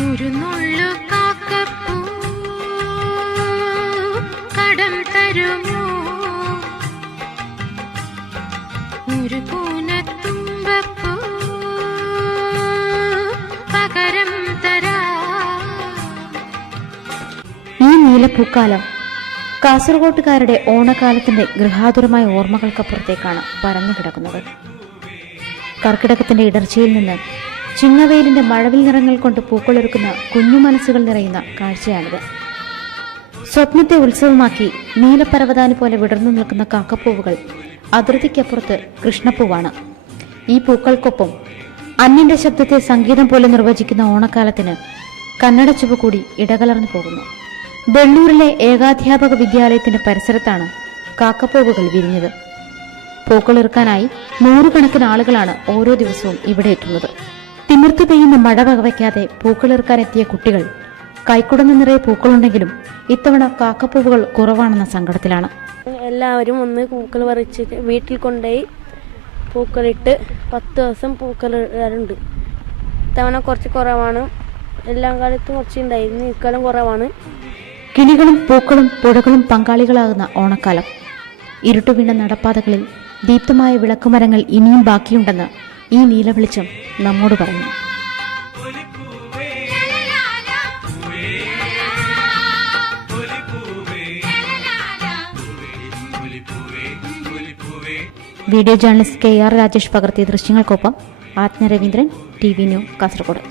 ഒരു നുള്ളു കാക്കപ്പൂ കടം തരുമോ, ഒരു കൂനത്തുമ്പപ്പൂ പകരം തരാ. ഈ നീലപ്പൂക്കാലം കാസർഗോട്ടുകാരുടെ ഓണക്കാലത്തിന്റെ ഗൃഹാതുരമായ ഓർമ്മകൾക്കപ്പുറത്തേക്കാണ് പരന്നു കിടക്കുന്നത്. കർക്കിടകത്തിന്റെ ഇടർച്ചയിൽ നിന്ന് ചിങ്ങവെയിലിന്റെ മഴവിൽ നിറങ്ങൾ കൊണ്ട് പൂക്കളൊരുക്കുന്ന കുഞ്ഞു മനസ്സുകൾ നിറയുന്ന കാഴ്ചയാണിത്. സ്വപ്നത്തെ ഉത്സവമാക്കി നീലപ്പരവതാനി പോലെ വിടർന്നു നിൽക്കുന്ന കാക്കപ്പൂവുകൾ അതിർത്തിക്കപ്പുറത്ത് കൃഷ്ണപ്പൂവാണ്. ഈ പൂക്കൾക്കൊപ്പം അന്യന്റെ ശബ്ദത്തെ സംഗീതം പോലെ നിർവചിക്കുന്ന ഓണക്കാലത്തിന് കന്നഡച്ചുവ കൂടി ഇടകലർന്നു പോകുന്നു. വെള്ളൂരിലെ ഏകാധ്യാപക വിദ്യാലയത്തിന്റെ പരിസരത്താണ് കാക്കപ്പൂവുകൾ വിരിഞ്ഞത്. പൂക്കളിറുക്കാനായി നൂറുകണക്കിന് ആളുകളാണ് ഓരോ ദിവസവും ഇവിടെ എത്തുന്നത്. തിമിർത്തു പെയ്യുന്ന മഴ വകവയ്ക്കാതെ പൂക്കളിറുക്കാനെത്തിയ കുട്ടികൾ കൈക്കുടന്ന് നിറയെ പൂക്കളുണ്ടെങ്കിലും ഇത്തവണ കാക്കപ്പൂവുകൾ കുറവാണെന്ന സങ്കടത്തിലാണ്. എല്ലാവരും ഒന്ന് പൂക്കൾ പറിച്ചിട്ട് വീട്ടിൽ കൊണ്ടുപോയി പൂക്കളിട്ട് 10 ദിവസം പൂക്കളിടാറുണ്ട്. ഇത്തവണ കുറച്ച് കുറവാണ്. എല്ലാ കാലത്തും കുറച്ചുണ്ടായിരുന്നു, ഇക്കാലം കുറവാണ്. കിളികളും പൂക്കളും പുഴകളും പങ്കാളികളാകുന്ന ഓണക്കാലം. ഇരുട്ടുവീണ നടപ്പാതകളിൽ ദീപ്തമായ വിളക്കുമരങ്ങൾ ഇനിയും ബാക്കിയുണ്ടെന്ന് ഈ നീലവെളിച്ചം നമ്മോട് പറഞ്ഞു. വീഡിയോ ജേർണലിസ്റ്റ് KR രാജേഷ് പകർത്തിയ ദൃശ്യങ്ങൾക്കൊപ്പം ആജ്ഞ രവീന്ദ്രൻ, TV ന്യൂസ്, കാസർഗോഡ്.